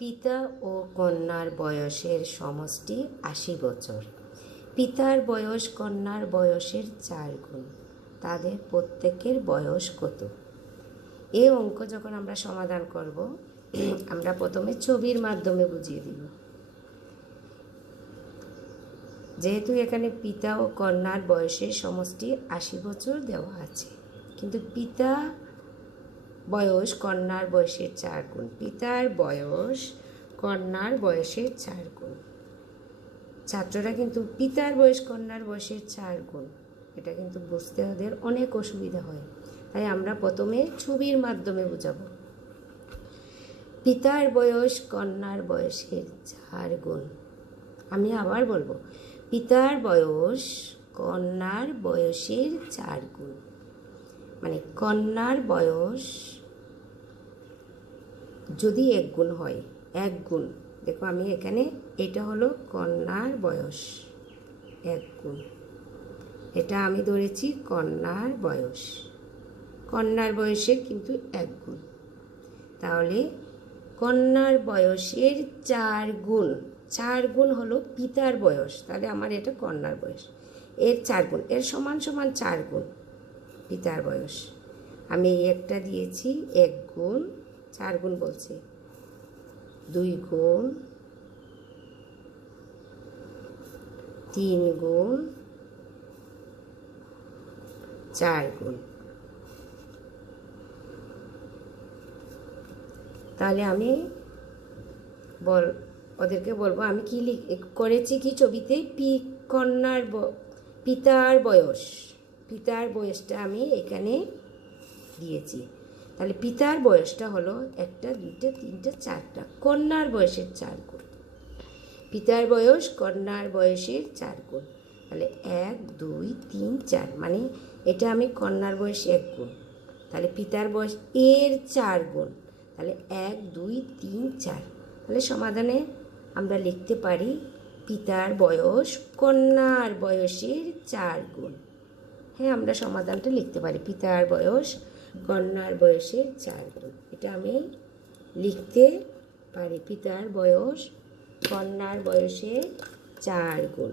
পিতা ও কন্যার বয়সের সমষ্টি ৮০ বছর। পিতার বয়স কন্যার বয়সের ৪ গুণ। তাদের প্রত্যেকের বয়স কত? এই অঙ্ক যখন আমরা সমাধান করব, আমরা প্রথমে ছবির মাধ্যমে বুঝিয়ে দিব। যেহেতু এখানে পিতা ও কন্যার বয়সের সমষ্টি ৮০ বছর দেওয়া আছে, কিন্তু পিতা বয়স কন্যার বয়সের ৪ গুণ। পিতার বয়স কন্যার বয়সের ৪ গুণ। ছাত্ররা কিন্তু পিতার বয়স কন্যার বয়সের ৪ গুণ, এটা কিন্তু বুঝতে ওদের অনেক অসুবিধা হয়। তাই আমরা প্রথমে ছবির মাধ্যমে বুঝাবো। পিতার বয়স কন্যার বয়সের ৪ গুণ। আমি আবার বলবো, পিতার বয়স কন্যার বয়সের ৪ গুণ। মানে কন্যার বয়স যদি ১ গুণ হয়, ১ গুণ, দেখো আমি এখানে, এটা হলো কন্যার বয়স ১ গুণ, এটা আমি ধরেছি কন্যার বয়স, কন্যার বয়সের কিন্তু ১ গুণ। তাহলে কন্যার বয়সের ৪ গুণ, ৪ গুণ হলো পিতার বয়স, তাহলে আমার এটা কন্যার বয়স, এর ৪ গুণ, এর সমান সমান ৪ গুণ পিতার বয়স। আমি এই একটা দিয়েছি ১ গুণ, ৪ গুণ বলছি, ২ গুণ, ৩ গুণ, ৪ গুণ। তাহলে আমি ওদেরকে বলবো আমি কি করেছি, কি ছবিতে কন্যার পিতার বয়সটা আমি এখানে দিয়েছি। তাহলে পিতার বয়সটা হলো ১, ২, ৩, ৪টা, কন্যার বয়সের ৪ গুণ। পিতার বয়স কন্যার বয়সের ৪ গুণ। তাহলে ১, ২, ৩, ৪, মানে এটা আমি কন্যার বয়স ১ গুণ, তাহলে পিতার বয়স এর ৪ গুণ, তাহলে ১, ২, ৩, ৪। তাহলে সমাধানে আমরা লিখতে পারি পিতার বয়স কন্যার বয়সের ৪ গুণ। হ্যাঁ, আমরা সমাধানটা লিখতে পারি পিতার বয়স কন্যার বয়সের ৪ গুণ। এটা আমি লিখতে পারি, পিতার বয়স কন্যার বয়সের ৪ গুণ।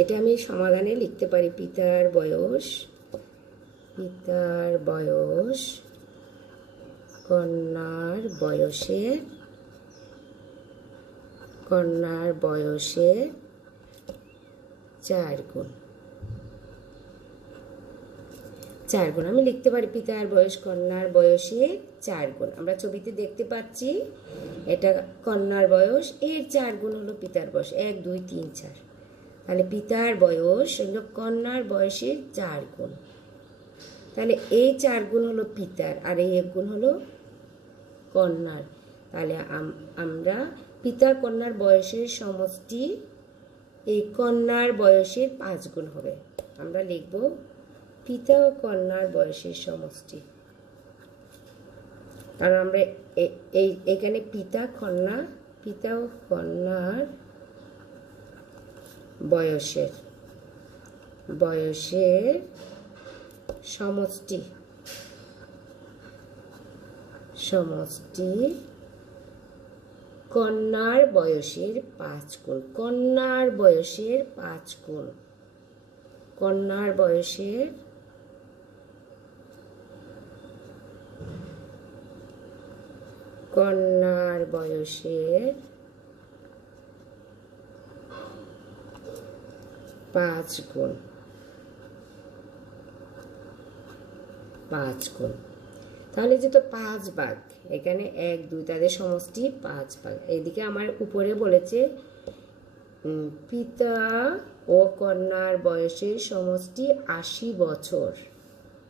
এটা আমি সমাধানে লিখতে পারি পিতার বয়স কন্যার বয়সের ৪ গুণ। ৪ গুণ আমি লিখতে পারি পিতার বয়স কন্যার বয়সের ৪ গুণ। আমরা ছবিতে দেখতে পাচ্ছি এটা কন্যার বয়স, এর ৪ গুণ হলো পিতার বয়স, ১, ২, ৩, ৪। তাহলে পিতার বয়স হলো কন্যার বয়সের ৪ গুণ। তাহলে এই ৪ গুণ হলো পিতার, আর এই ১ গুণ হলো কন্যার। তাহলে আমরা পিতা কন্যার বয়সের সমষ্টি এই কন্যার বয়সের ৫ গুণ হবে। আমরা লিখব পিতা ও কন্যার বয়সের সমষ্টি, কারণ আমরা এখানে পিতা ও কন্যার বয়সের সমষ্টি কন্যার বয়সের ৫ গুণ। কন্যার বয়সের ৫ গুণ, কন্যার বয়সের ৫ গুণ, ৫ গুণ। তাহলে যেহেতু ৫ ভাগ, এখানে ১, ২, তাদের সমষ্টি ৫ ভাগ। এইদিকে আমার উপরে বলেছে পিতা ও কন্যার বয়সের সমষ্টি ৮০ বছর।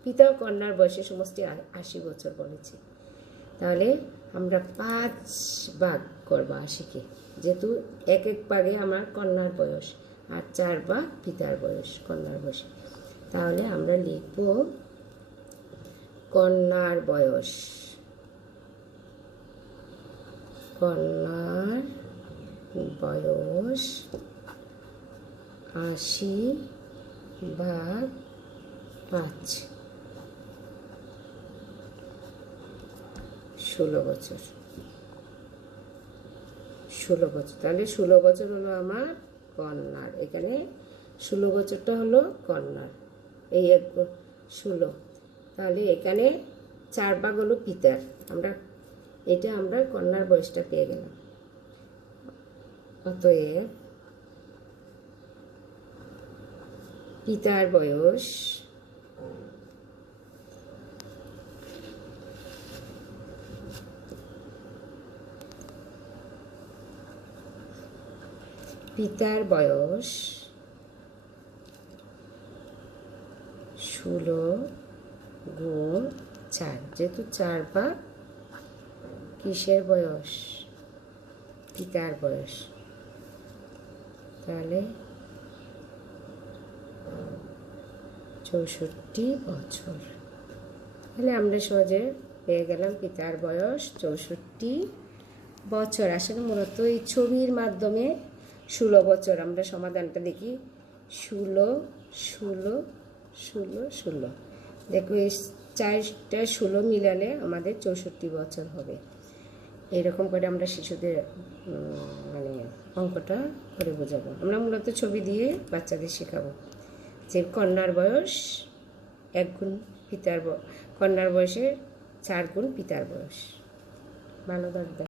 পিতা ও কন্যার বয়সের সমষ্টি ৮০ বছর বলেছে। তাহলে আমরা ৫ ভাগ করবো ৮০কে, যেহেতু ১ ভাগে আমার কন্যার বয়স, আর ৪ ভাগ পিতার বয়স কন্যার বয়স। তাহলে আমরা লিখব কন্যার বয়স ৮০/৫, 16 বছর। 16 বছর। তাহলে 16 বছর হলো আমার কন্যার, এখানে 16 বছরটা হলো কন্যার, এই 16। তাহলে এখানে 4 ভাগ হলো পিতার, আমরা কন্যার বয়সটা পেয়ে গেলাম। অতএব পিতার বয়স পিতার বয়স 16 × 4, যেহেতু 4 ভাগ কিসের বয়স, পিতার বয়স, তাহলে 64 বছর। তাহলে আমরা সহজে পেয়ে গেলাম পিতার বয়স 64 বছর। আসলে মূলত এই ছবির মাধ্যমে 16 বছর, আমরা সমাধানটা দেখি 16 16 16 16, দেখো এই 4টা 16 মিলালে আমাদের 64 বছর হবে। এরকম করে আমরা শিশুদের মানে অঙ্কটা করে বোঝাবো। আমরা মূলত ছবি দিয়ে বাচ্চাদের শেখাবো যে কন্যার বয়স 1 গুণ কন্যার বয়সের 4 গুণ পিতার বয়স। ভালো থাকবে।